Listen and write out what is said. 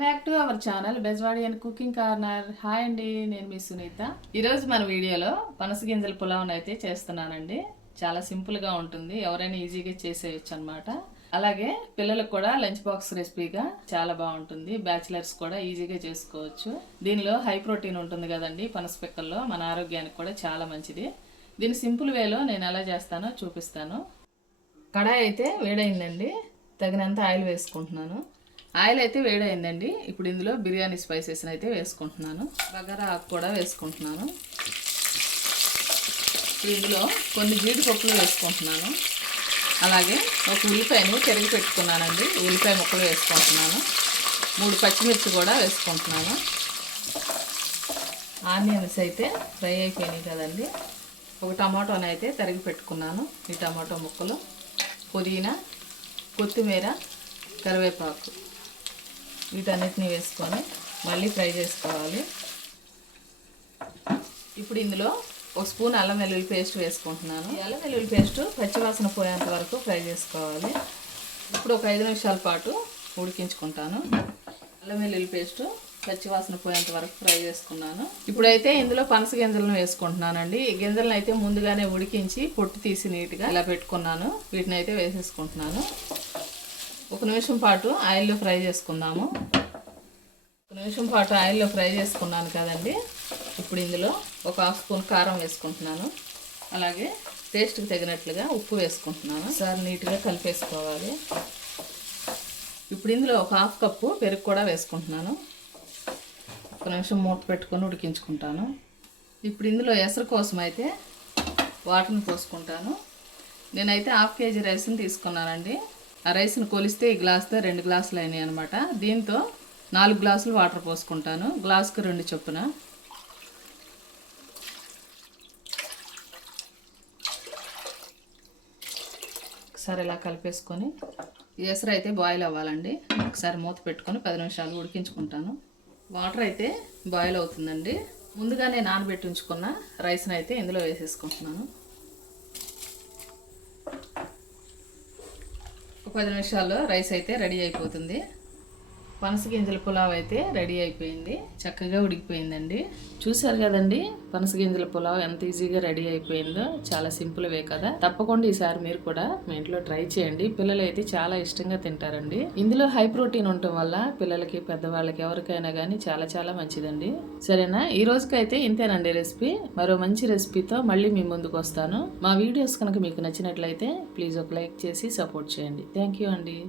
Back to our channel Bezawadi and cooking corner. Hi అండి, నేను మీ సునీత. ఈరోజు మన వీడియోలో పనస గింజల పులావ్ని అయితే చేస్తున్నానండి. చాలా సింపుల్గా ఉంటుంది, ఎవరైనా ఈజీగా చేసేయచ్చు అనమాట. అలాగే పిల్లలకు కూడా లంచ్ బాక్స్ రెసిపీగా చాలా బాగుంటుంది. బ్యాచిలర్స్ కూడా ఈజీగా చేసుకోవచ్చు. దీనిలో హై ప్రోటీన్ ఉంటుంది కదండి పనస పిక్కల్లో, మన ఆరోగ్యానికి కూడా చాలా మంచిది. దీని సింపుల్ వేలో నేను ఎలా చేస్తానో చూపిస్తాను. కడాయి అయితే వేడైందండి, తగినంత ఆయిల్ వేసుకుంటున్నాను. ఆయిల్ అయితే వేడైందండి. ఇప్పుడు ఇందులో బిర్యానీ స్పైసెస్ని అయితే వేసుకుంటున్నాను. బగారా ఆకు కూడా వేసుకుంటున్నాను. ఇందులో కొన్ని జీడిపప్పులు వేసుకుంటున్నాను. అలాగే ఒక ఉల్లిపాయను చెరిగి పెట్టుకున్నానండి, ఉల్లిపాయ ముక్కలు వేసుకుంటున్నాను. 3 పచ్చిమిర్చి కూడా వేసుకుంటున్నాను. ఆనియన్స్ అయితే ఫ్రై అయిపోయినాయి కదండి. ఒక టమాటోని అయితే తరిగి పెట్టుకున్నాను. ఈ టమాటో ముక్కలు, పుదీనా, కొత్తిమీర, కరివేపాకు వీటన్నిటిని వేసుకొని మళ్ళీ ఫ్రై చేసుకోవాలి. ఇప్పుడు ఇందులో 1 స్పూన్ అల్లం వెల్లుల్లి పేస్ట్ వేసుకుంటున్నాను. ఈ అల్లం వెల్లుల్లి పేస్ట్ పచ్చివాసన పోయేంత వరకు ఫ్రై చేసుకోవాలి. ఇప్పుడు ఒక 5 నిమిషాల పాటు ఉడికించుకుంటాను. అల్లం వెల్లుల్లి పేస్ట్ పచ్చివాసన పోయేంత వరకు ఫ్రై చేసుకున్నాను. ఇప్పుడైతే ఇందులో పనస గింజలను వేసుకుంటున్నానండి. ఈ గింజలను అయితే ముందుగానే ఉడికించి పొట్టు తీసి నీట్గా ఇలా పెట్టుకున్నాను. వీటిని అయితే వేసేసుకుంటున్నాను. 1 నిమిషం పాటు ఆయిల్లో ఫ్రై చేసుకుందాము. 1 నిమిషం పాటు ఆయిల్లో ఫ్రై చేసుకున్నాను కదండి. ఇప్పుడు ఇందులో ఒక 1/2 స్పూన్ కారం వేసుకుంటున్నాను. అలాగే టేస్ట్కి తగినట్లుగా ఉప్పు వేసుకుంటున్నాను. ఒకసారి నీట్గా కలిపేసుకోవాలి. ఇప్పుడు ఇందులో ఒక 1/2 కప్పు పెరుగు కూడా వేసుకుంటున్నాను. 1 నిమిషం మూత పెట్టుకొని ఉడికించుకుంటాను. ఇప్పుడు ఇందులో ఎసరు కోసం అయితే వాటర్ని పోసుకుంటాను. నేనైతే 1/2 కేజీ రైస్ని తీసుకున్నానండి. ఆ రైస్ని కొలిస్తే ఈ గ్లాస్తో 2 గ్లాసులు అయినాయి అనమాట. దీంతో 4 గ్లాసులు వాటర్ పోసుకుంటాను, గ్లాసుకు 2 చొప్పున. ఒకసారి ఇలా కలిపేసుకొని ఈ ఎసరు అయితే బాయిల్ అవ్వాలండి. ఒకసారి మూత పెట్టుకొని 10 నిమిషాలు ఉడికించుకుంటాను. వాటర్ అయితే బాయిల్ అవుతుందండి. ముందుగానే నానబెట్టి ఉంచుకున్న రైస్ని అయితే ఇందులో వేసేసుకుంటున్నాను. 10 నిమిషాల్లో రైస్ అయితే రెడీ అయిపోతుంది. పనస గింజల పులావ్ అయితే రెడీ అయిపోయింది, చక్కగా ఉడికిపోయిందండి. చూసారు కదండి పనస గింజల పులావ్ ఎంత ఈజీగా రెడీ అయిపోయిందో. చాలా సింపుల్ వే కదా. తప్పకుండా ఈసారి మీరు కూడా మీ ఇంట్లో ట్రై చేయండి. పిల్లలు అయితే చాలా ఇష్టంగా తింటారండి. ఇందులో హై ప్రోటీన్ ఉండటం వల్ల పిల్లలకి, పెద్దవాళ్ళకి, ఎవరికైనా కానీ చాలా చాలా మంచిదండి. సరేనా, ఈ రోజుకైతే ఇంతేనండి రెసిపీ. మరో మంచి రెసిపీతో మళ్ళీ మీ ముందుకు వస్తాను. మా వీడియోస్ కనుక మీకు నచ్చినట్లయితే ప్లీజ్ ఒక లైక్ చేసి సపోర్ట్ చేయండి. థ్యాంక్ యూ అండి.